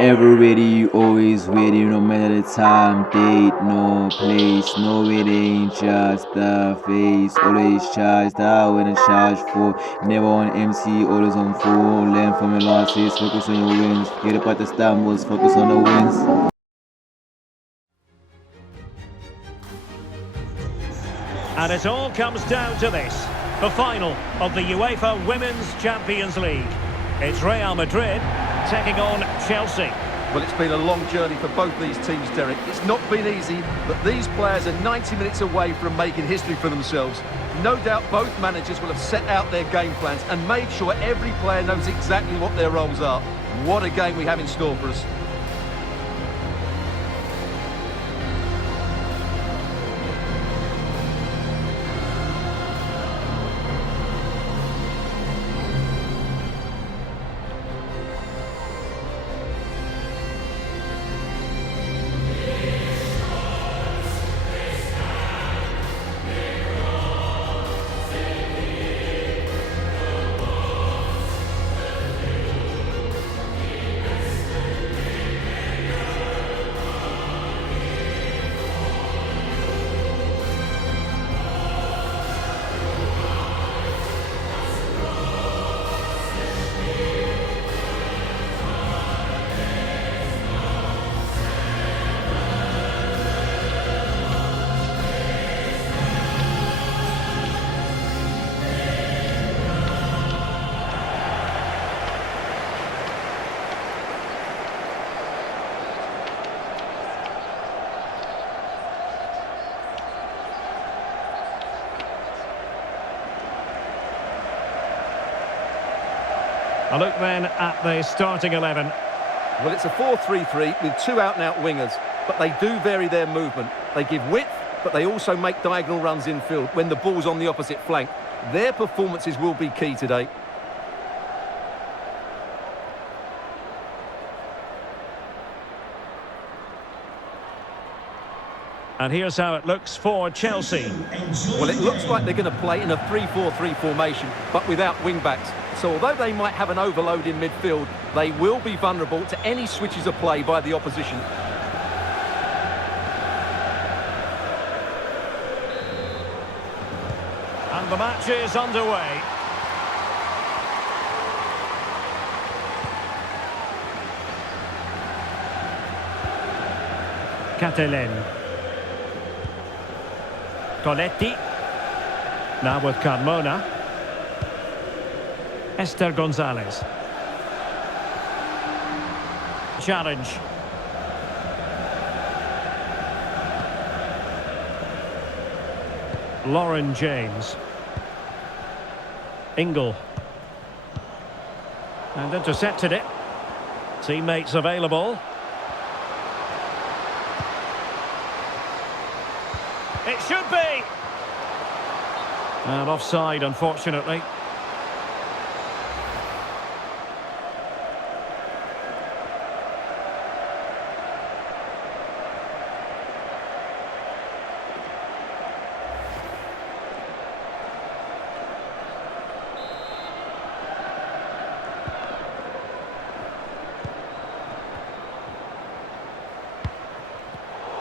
Eveready, always ready, no matter the time, date, no place, no it ain't just the face. Always charged out and charge for. Never on MC, always on full. Learn from your losses, focus on your wins. Forget about the stumbles, focus on the wins. And it all comes down to this, the final of the Uefa Women's Champions League. It's Real Madrid taking on Chelsea. Well, it's been a long journey for both these teams, Derek. It's not been easy, but these players are 90 minutes away from making history for themselves. No doubt both managers will have set out their game plans and made sure every player knows exactly what their roles are. What a game we have in store for us. A look then at the starting 11. Well, it's a 4-3-3 with two out-and-out wingers, but they do vary their movement. They give width, but they also make diagonal runs infield when the ball's on the opposite flank. Their performances will be key today. And here's how it looks for Chelsea. Well, it looks like they're going to play in a 3-4-3 formation, but without wing-backs. So although they might have an overload in midfield, they will be vulnerable to any switches of play by the opposition. And the match is underway. Catalan. Coletti. Now with Carmona. Esther Gonzalez. Challenge. Lauren James. Ingle. And intercepted it. Teammates available. It should be! And offside, unfortunately.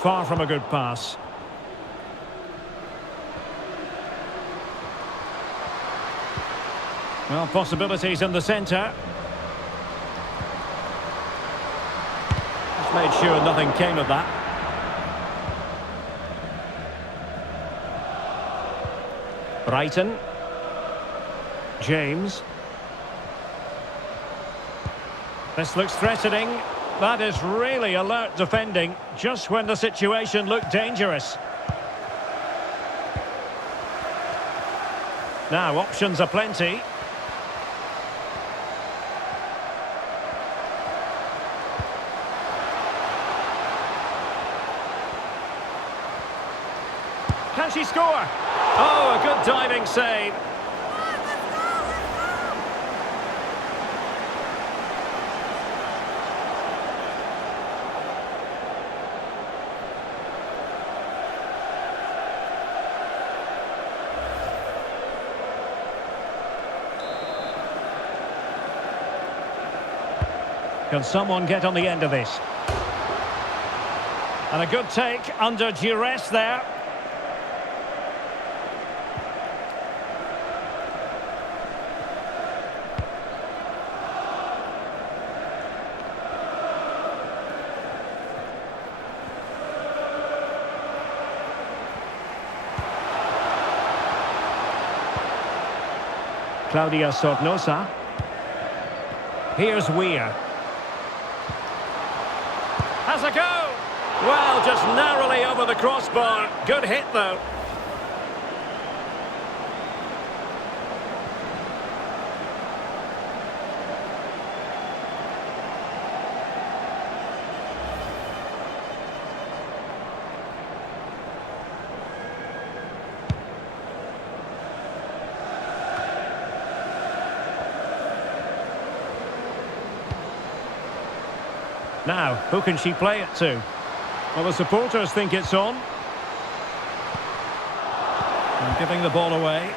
Far from a good pass. Well, possibilities in the centre. Just made sure nothing came of that. Brighton. James. This looks threatening. That is really alert defending, just when the situation looked dangerous. Now, options are plenty. Can she score? Oh, a good diving save. Can someone get on the end of this? And a good take under duress there. Claudia Sornosa. Here's Weir. Has a go! Well, just narrowly over the crossbar. Good hit, though. Now, who can she play it to? Well, the supporters think it's on. And giving the ball away.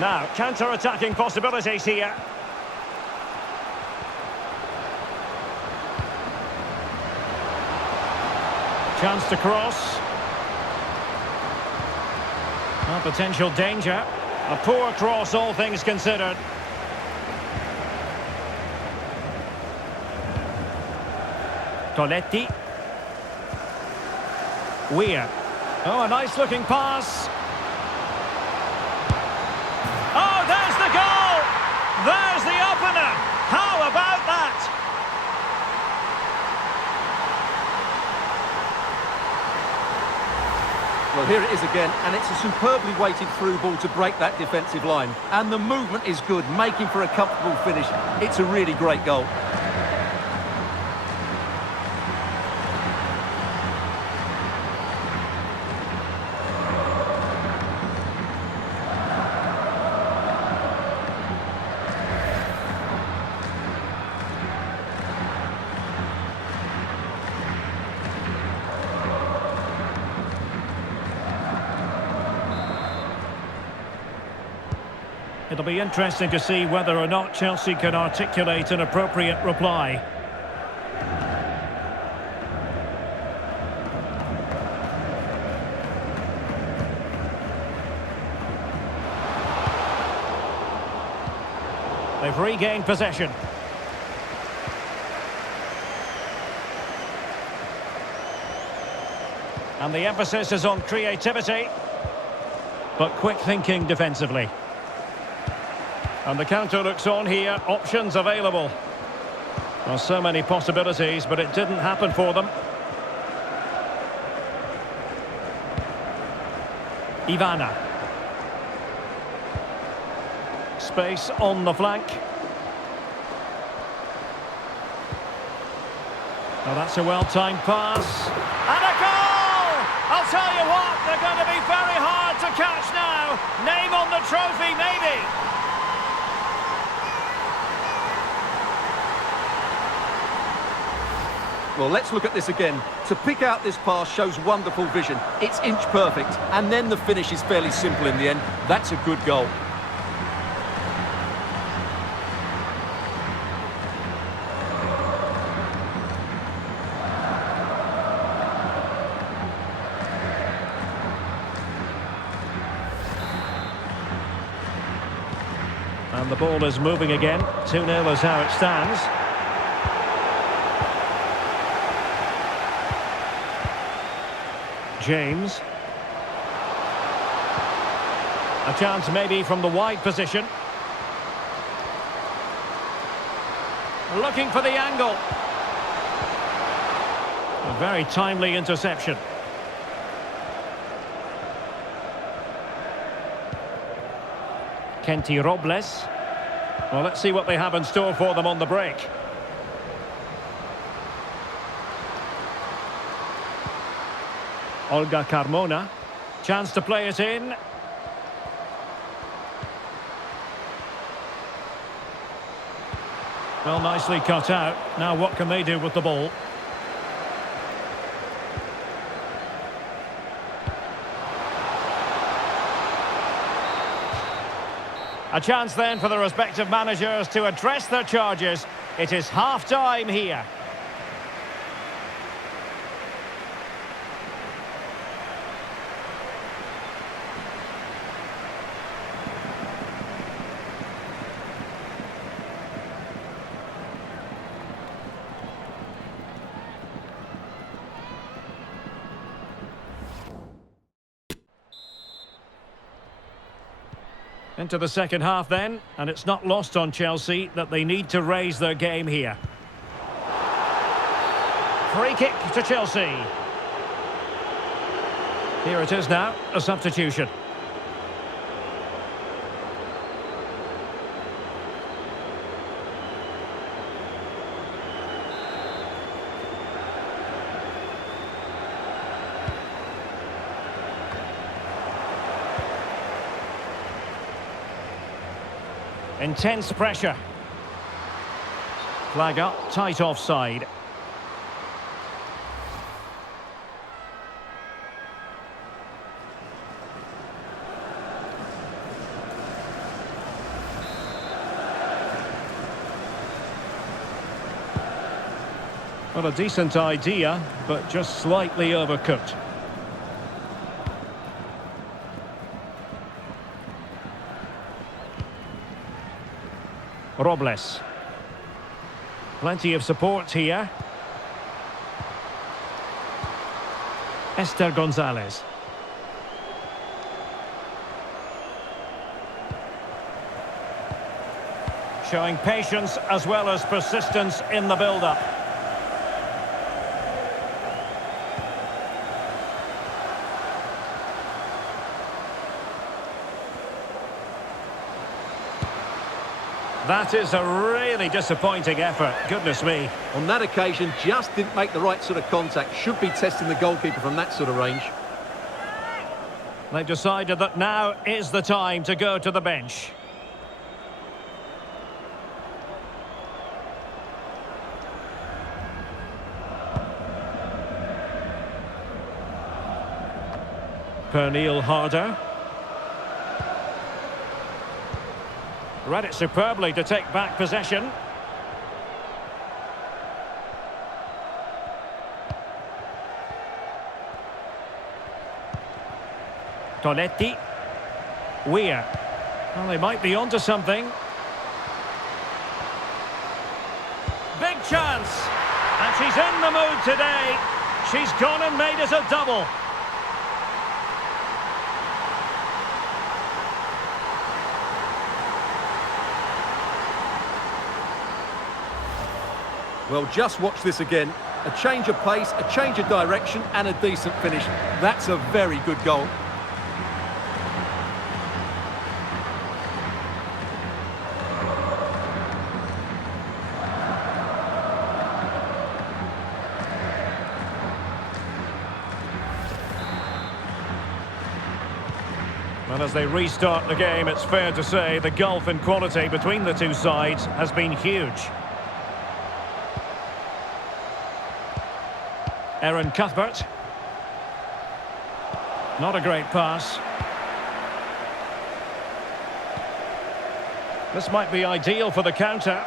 Now, counter-attacking possibilities here. Chance to cross. Well, potential danger. A poor cross, all things considered. Toletti. Weir. Oh, a nice-looking pass. Oh, there's the goal! There's the opener! How about that? Well, here it is again, and it's a superbly weighted through ball to break that defensive line. And the movement is good, making for a comfortable finish. It's a really great goal. It'll be interesting to see whether or not Chelsea can articulate an appropriate reply. They've regained possession. And the emphasis is on creativity, but quick thinking defensively. And the counter looks on here, options available. Well, so many possibilities, but it didn't happen for them. Ivana. Space on the flank. Well, that's a well-timed pass. And a goal! I'll tell you what, they're going to be very hard to catch now. Name on the trophy, maybe. Well, let's look at this again. To pick out this pass shows wonderful vision. It's inch perfect, and then the finish is fairly simple in the end. That's a good goal. And the ball is moving again. 2-0 is how it stands. James. A chance maybe from the wide position. Looking for the angle. A very timely interception. Kenty Robles. Well, let's see what they have in store for them on the break. Olga Carmona. Chance to play it in. Well, nicely cut out. Now what can they do with the ball? A chance then for the respective managers to address their charges. It is half-time here. Into the second half then, and it's not lost on Chelsea that they need to raise their game here. Free kick to Chelsea. Here it is now, a substitution. Intense pressure. Flag up, tight offside. Well, a decent idea, but just slightly overcooked. Robles. Plenty of support here. Esther Gonzalez. Showing patience as well as persistence in the build-up. That is a really disappointing effort. Goodness me. On that occasion, just didn't make the right sort of contact. Should be testing the goalkeeper from that sort of range. They've decided that now is the time to go to the bench. Pernille Harder. Read it superbly to take back possession. Tonetti. Weir. Well, they might be onto something. Big chance. And she's in the mood today. She's gone and made it a double. Well, just watch this again. A change of pace, a change of direction, and a decent finish. That's a very good goal. Well, as they restart the game, it's fair to say the gulf in quality between the two sides has been huge. Aaron Cuthbert. Not a great pass. This might be ideal for the counter.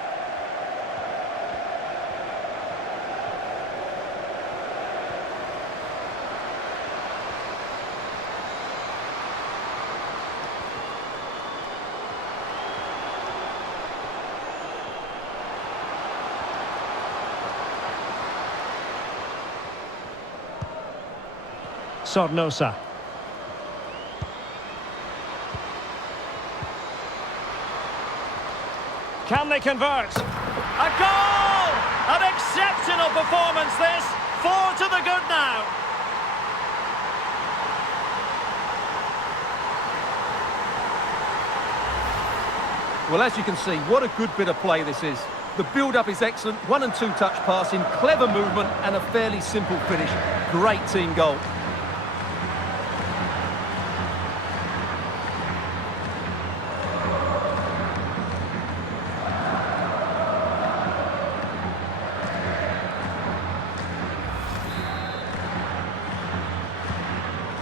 Sornosa. Can they convert? A goal! An exceptional performance this. 4 to the good now. Well, as you can see, what a good bit of play this is. The build-up is excellent, 1 and 2 touch passing, clever movement and a fairly simple finish. Great team goal.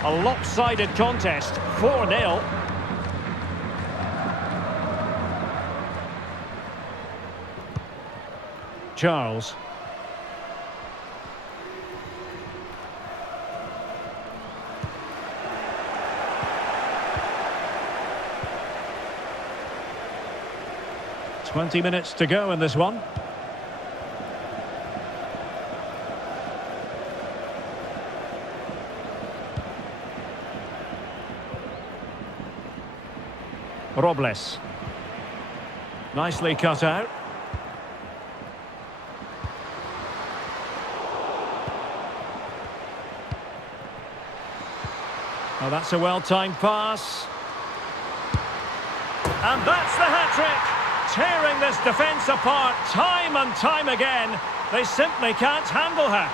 A lopsided contest, 4-0. Charles. "20 minutes to go in this one. Robles. Nicely cut out. Oh, that's a well-timed pass. And that's the hat-trick! Tearing this defence apart time and time again. They simply can't handle her.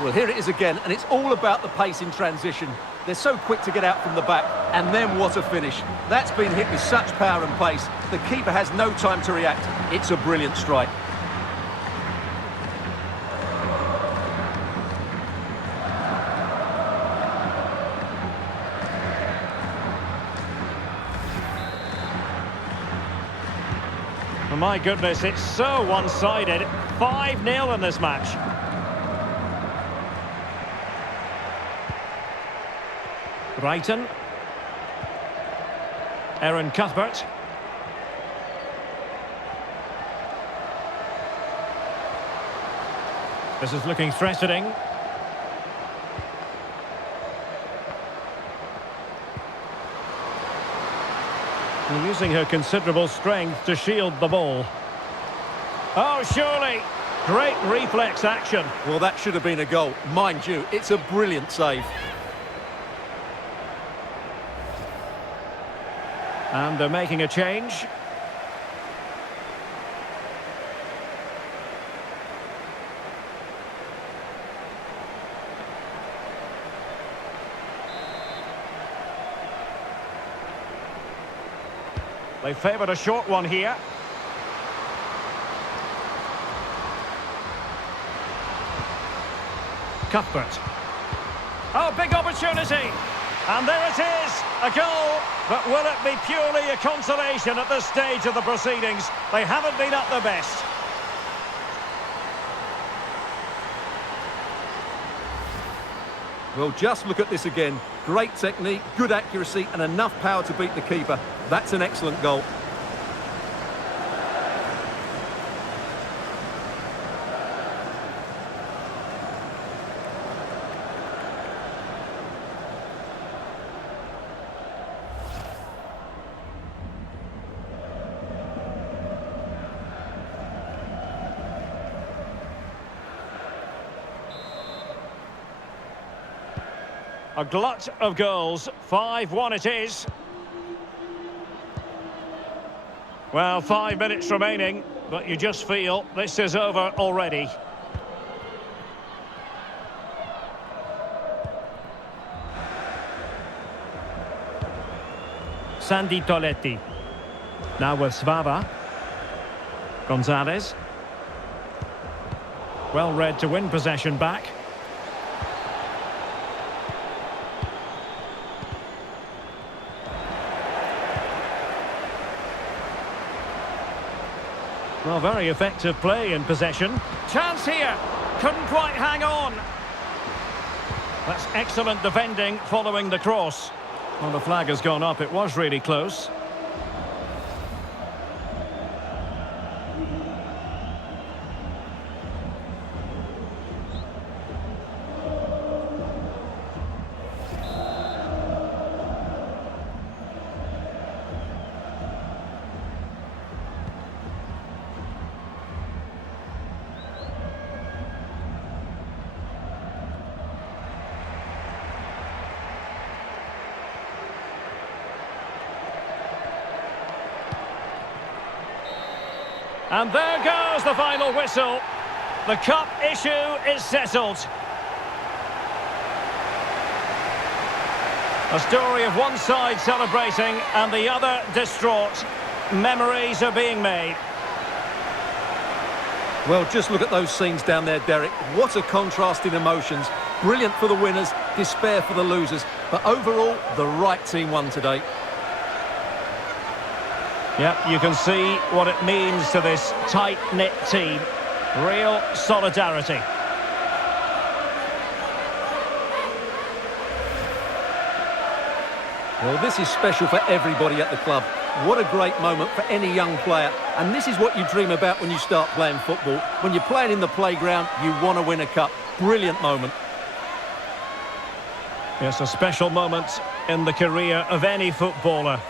Well, here it is again, and it's all about the pace in transition. They're so quick to get out from the back, and then what a finish. That's been hit with such power and pace. The keeper has no time to react. It's a brilliant strike. Oh, my goodness, it's so one-sided. 5-0 in this match. Brighton. Aaron Cuthbert. This is looking threatening. And using her considerable strength to shield the ball. Oh, surely. Great reflex action. Well, that should have been a goal. Mind you, it's a brilliant save. And they're making a change. They favoured a short one here. Cuthbert. Oh, big opportunity. And there it is, a goal. But will it be purely a consolation at this stage of the proceedings? They haven't been at their best. Well, just look at this again. Great technique, good accuracy, and enough power to beat the keeper. That's an excellent goal. A glut of goals. 5-1 it is. Well, 5 minutes remaining, but you just feel this is over already. Sandy Toletti. Now with Svava. Gonzalez. Well read to win possession back. Well, very effective play in possession. Chance here. Couldn't quite hang on. That's excellent defending following the cross. Well, the flag has gone up. It was really close. And there goes the final whistle. The cup issue is settled. A story of one side celebrating and the other distraught. Memories are being made. Well, just look at those scenes down there, Derek. What a contrast in emotions. Brilliant for the winners, despair for the losers. But overall, the right team won today. Yeah, you can see what it means to this tight-knit team. Real solidarity. Well, this is special for everybody at the club. What a great moment for any young player. And this is what you dream about when you start playing football. When you're playing in the playground, you want to win a cup. Brilliant moment. Yes, a special moment in the career of any footballer.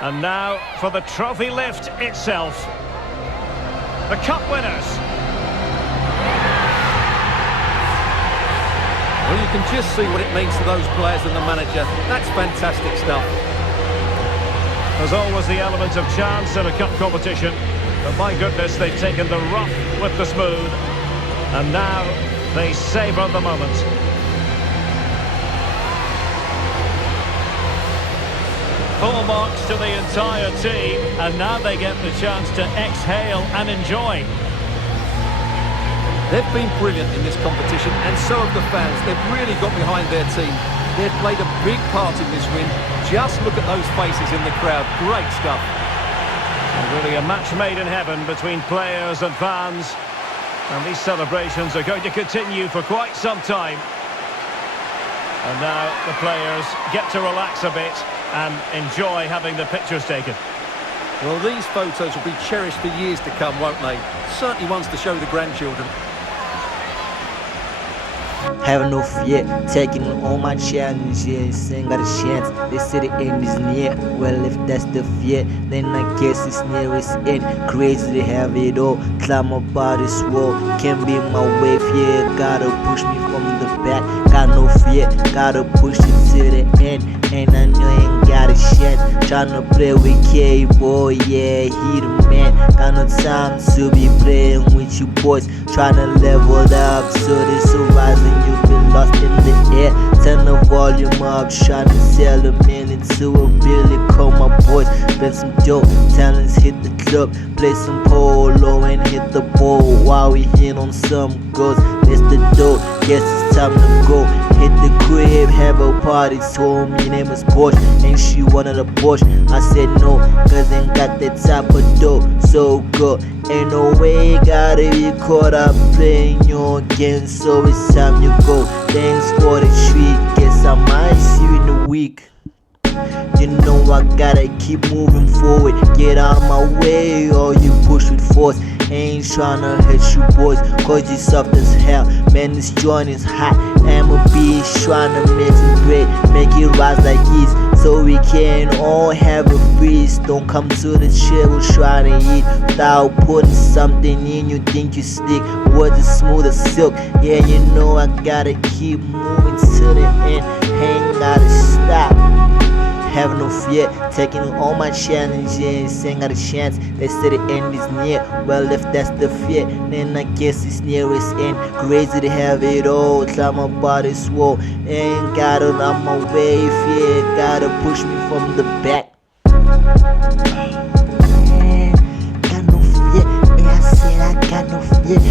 And now for the trophy lift itself. The cup winners. Well, you can just see what it means to those players and the manager. That's fantastic stuff. There's always the element of chance in a cup competition. But my goodness, they've taken the rough with the smooth. And now they savour the moment. Full marks to the entire team, and now they get the chance to exhale and enjoy. They've been brilliant in this competition, and so have the fans. They've really got behind their team. They've played a big part in this win. Just look at those faces in the crowd. Great stuff. Really a match made in heaven between players and fans. And these celebrations are going to continue for quite some time. And now the players get to relax a bit and enjoy having the pictures taken. Well, these photos will be cherished for years to come, won't they? Certainly ones to show the grandchildren. Have no fear, taking all my challenges, ain't got a chance. They say the end is near. Well, if that's the fear, then I guess it's nearest end. Crazy to have it all, climb up out this wall. Can't be my wave here, gotta push me from the back. Got no fear, gotta push it to the end. And I know I ain't got a chance. Tryna play with K.boi, yeah, he the man. Got no time to be playing with you boys. Tryna level up so this horizon you've been lost in the air. Turn the volume up, tryna sell a million to a billion. Call my boys, spend some dope. Talents hit the club, play some polo and hit the ball. While we hit on some goals, it's the dope. Guess it's time to go. Hit the crib, have a party. Told me name is Porsche, and she wanted a Porsche. I said no, cause ain't got that type of dough. So good, ain't no way, gotta be caught up playing your game. So it's time you go. Thanks for the treat, guess I might see you in a week. You know I gotta keep moving forward. Get out of my way or you push with force. Ain't tryna hurt you boys, cause you soft as hell. Man, this joint is hot. I'm a beast tryna make it great, make it rise like yeast, so we can all have a feast. Don't come to the table trying to eat without putting something in. You think you slick, words is smooth as silk. Yeah, you know I gotta keep moving to the end. Ain't gotta stop. Have no fear, taking all my challenges, ain't got a chance. They say the end is near. Well, if that's the fear, then I guess it's nearest end. Crazy to have it all, climb up out this wall. Ain't gotta run my way, fear gotta push me from the back. Got no fear, yeah, I said I got no fear.